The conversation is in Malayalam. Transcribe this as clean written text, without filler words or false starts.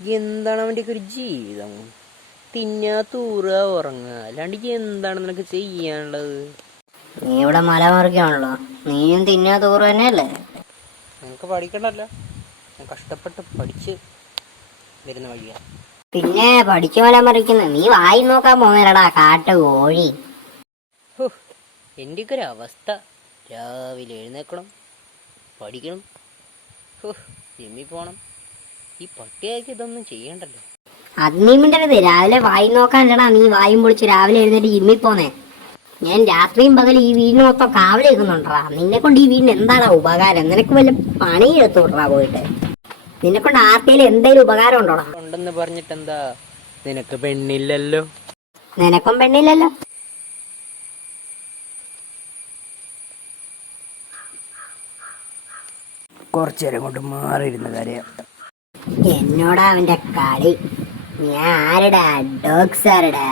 എന്താണ് അവൻ്റെയൊക്കെ ഒരു ജീവിതം? തിന്നാ തൂറുക ഉറങ്ങുക, അല്ലാണ്ട് എന്താണ് നിനക്ക് ചെയ്യാനുള്ളത്? നീ ഇവിടെ മലമറിക്കാണല്ലോ, നീയും തിന്നാ തൂറ് തന്നെയല്ലേ? നിനക്ക് പഠിക്കണ്ടല്ലോ, ഞാൻ കഷ്ടപ്പെട്ട് പഠിച്ച് വരുന്ന വഴിയാ. പിന്നെ പഠിച്ചു മലമറിക്കുന്ന നീ വായി നോക്കാൻ പോന്നേരടാ കാട്ട് കോഴി. എൻ്റെയൊക്കെ ഒരു അവസ്ഥ, രാവിലെ എഴുന്നേക്കണം, പഠിക്കണം, ജിമ്മിൽ പോകണം. ഈ പട്ടിയാക്കി ഇതൊന്നും ചെയ്യണ്ടല്ലോ. അത് നീ മിണ്ടരുത്, രാവിലെ വായി നോക്കാനല്ലടാ നീ വായും പൊളിച്ച് രാവിലെ എഴുന്നേറ്റ് ജിമ്മിൽ പോന്നേ. ഞാൻ രാത്രിയും പകൽ ഈ വീടിന് മൊത്തം കാവല് നിൽക്കുന്നുണ്ടാ. നിന്നെ കൊണ്ട് ഈ വീടിന് എന്താടാ ഉപകാരം? നിനക്ക് വല്ല പണി എടുത്തോട്ടാ പോയിട്ട്. നിന്നെ കൊണ്ട് ആർക്കേലും എന്തെങ്കിലും ഉപകാരം ഉണ്ടോടാ? ഉണ്ടെന്ന് പറഞ്ഞിട്ടെന്താ? നിനക്ക് പെണ്ണില്ലല്ലോ. നിനക്കും പെണ്ണില്ലല്ലോ. കുറച്ചേരം കൊണ്ട് മാറിയിരുന്ന കാര്യം. എന്നോടാ അവന്റെ കളി. ഞാൻ ആരടാ? ഡോഗ്സ് ആരടാ?